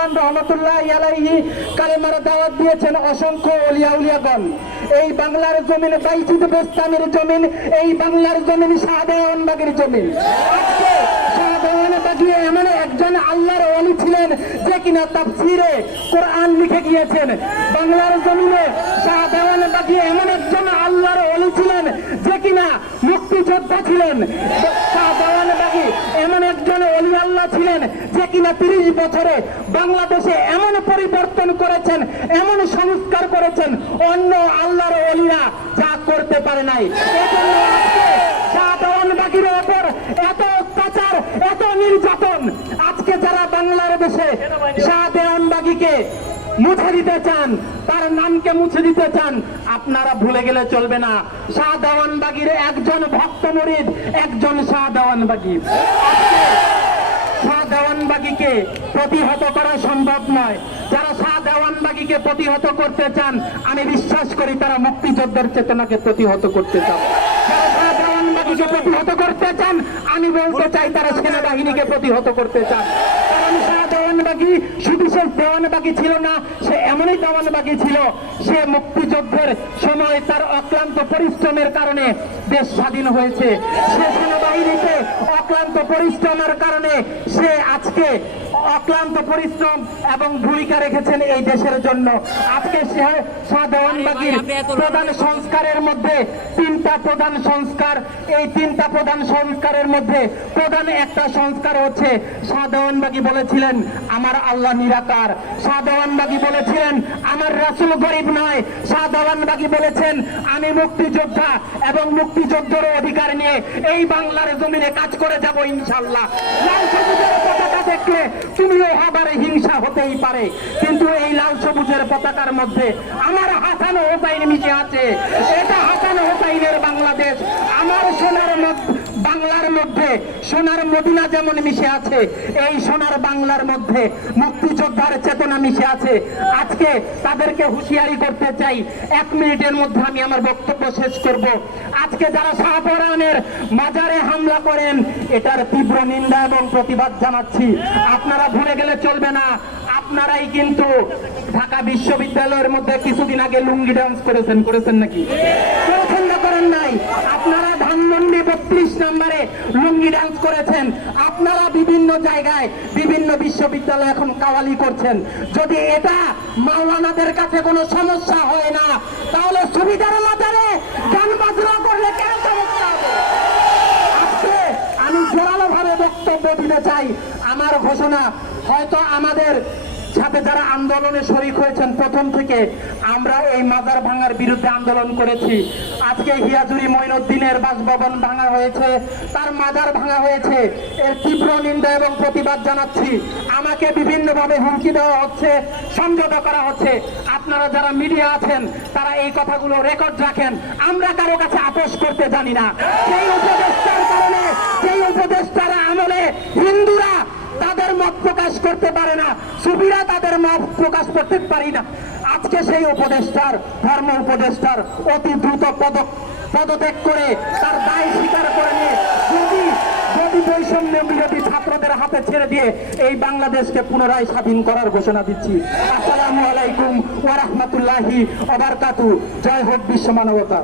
কোরআন রহমতুল্লাহি আলাইহি কালেমার দাওয়াত দিয়েছেন অসংখ্য ওলিয়া উলিয়াগণ। এই বাংলার জমিন বাইজিদ বোস্তামির জমিন, এই বাংলার জমিন শাহজাহান বাগীর জমিন। আজকে শাহজাহান বাগী এমন একজন আল্লাহর ওলি ছিলেন যে কিনা তাফসীরে কোরআন লিখে গিয়েছেন। বাংলার জমিনে শাহজাহান বাগী এমন একজন আল্লাহর ওলি ছিলেন যে কিনা মুক্তিযোদ্ধা ছিলেন। শাহজাহান বাগী এমন একজন ওলি আল্লাহ ছিলেন যে কিনা 30 বছরে বাংলাদেশে এমন পরিবর্তন করেছেন, এমন সংস্কার করেছেন অন্য আল্লাহর ওলিরা যা করতে পারে নাই। এজন্য আজকে শাহজাহান বাগীর উপর এত অত্যাচার, এত নির্যাতন। আজকে যারা বাংলার দেশে শাহজাহান বাগীকে মুছে দিতে চান, তার নামকে মুছে দিতে চান, আপনারা ভুলে গেলে চলবে না শাহজাহান বাগীর একজন ভক্ত মুরিদ, একজন শাহজাহান বাগী। শাহজাহান বাগীকে প্রতিহত করা সম্ভব নয়। যারা শাহজাহান বাগীকে প্রতিহত করতে চান, আমি বিশ্বাস করি তারা মুক্তিযোদ্ধার চেতনাকে প্রতিহত করতে চান। যারা শাহজাহান বাগীকে প্রতিহত করতে চান, আমি বলতে চাই তারা সেনাবাহিনীকে প্রতিহত করতে চান। কারণ শাহজাহান বাগী শুধু সে দেওয়ানবাগী ছিল না, সে এমনই দেওয়ানবাগী ছিল, সে মুক্তিযুদ্ধের সময় তার অক্লান্ত পরিশ্রমের কারণে দেশ স্বাধীন হয়েছে। সে সেনাবাহিনীতে অক্লান্ত পরিশ্রমের কারণে সে আজকে অক্লান্ত পরিশ্রম এবং ভূমিকা রেখেছেন এই দেশের জন্য। আজকে শাহজাহান বাগীর প্রধান সংস্কারের মধ্যে 3টা প্রধান সংস্কার। এই 3টা প্রধান সংস্কারের মধ্যে প্রধান একটা সংস্কার হচ্ছে শাহজাহান বাগী বলেছিলেন আমার আল্লাহ নিরাকার। শাহজাহান বাগী বলেছিলেন আমার রাসূল গরিব নয়। শাহজাহান বাগী বলেছেন আমি মুক্তিযোদ্ধা এবং মুক্তিযুদ্ধের অধিকার নিয়ে এই বাংলার জমিনে কাজ করে যাব ইনশাআল্লাহ। লাল সবুজের পতাকা দেখলে তুমিও হবারে হিংসা হতেই পারে, কিন্তু এই লাল সবুজের পতাকার মধ্যে আমার হাসান হোসাইন মিশে আছে। এটা হাসান হোসাইনের বাংলাদেশ। আমার সোনার বাংলার মধ্যে সোনার মদিনা যেমন মিশে আছে, এই সোনার বাংলার মধ্যে মুক্তিযোদ্ধার চেতনা মিশে আছে। আজকে তাদেরকে হুঁশিয়ারি করতে চাই। 1 মিনিটের মধ্যে আমি আমার বক্তব্য শেষ করব। আজকে যারা শাহপরানের মাজারে হামলা করেন, এটার তীব্র নিন্দা এবং প্রতিবাদ জানাচ্ছি। আপনারা ভুলে গেলে চলবে না, আপনারাই কিন্তু ঢাকা বিশ্ববিদ্যালয়ের মধ্যে কিছুদিন আগে লুঙ্গি ডান্স করেছেন নাকি? করেছেন না করেন নাই? আপনারা ধানমন্ডি 32 নম্বরে লুঙ্গি ডান্স করেছেন। আপনারা বিভিন্ন জায়গায় বিভিন্ন বিশ্ববিদ্যালয়ে এখন কাওয়ালি করছেন। যদি এটা মাওলানাদের কাছে কোনো সমস্যা হয় না, তাহলে সুবিধার মাজারে গান বাজনা করলে কেন সমস্যা হবে? আজকে আমি জোরালো ভাবে বক্তব্য দিতে চাই। আমার ঘোষণা, হয়তো আমাদের সাথে যারা আন্দোলনে শরীক হয়েছেন প্রথম থেকে, আমরা এই মাজার ভাঙার বিরুদ্ধে আন্দোলন করেছি। আজকে হিয়াজুরি মঈনুদ্দিনের বাসভবন ভাঙা হয়েছে, তার মাজার ভাঙা হয়েছে, এর তীব্র নিন্দা এবং প্রতিবাদ জানাচ্ছি। আমাকে বিভিন্নভাবে হুমকি দেওয়া হচ্ছে, সমঝোতা করা হচ্ছে। আপনারা যারা মিডিয়া আছেন তারা এই কথাগুলো রেকর্ড রাখেন। আমরা কারো কাছে আপোষ করতে জানি না। সেই উপদেষ্টার কারণে, সেই উপদেষ্টার আমলে হিন্দুরা তাদের মত প্রকাশ করতে পারে না, সুফিরা তাদের মত প্রকাশ করতে পারি না। আজকে সেই উপদেষ্টার, ধর্ম উপদেষ্টার অতি দ্রুত পদত্যাগ করে তার দায় স্বীকার করে নিয়ে যদি বৈষম্য বিরোধী ছাত্রদের হাতে ছেড়ে দিয়ে এই বাংলাদেশকে পুনরায় স্বাধীন করার ঘোষণা দিচ্ছি। আসসালামু আলাইকুম ওয়া রাহমাতুল্লাহি ওয়া বারাকাতুহু। জয় হোক বিশ্ব মানবতা।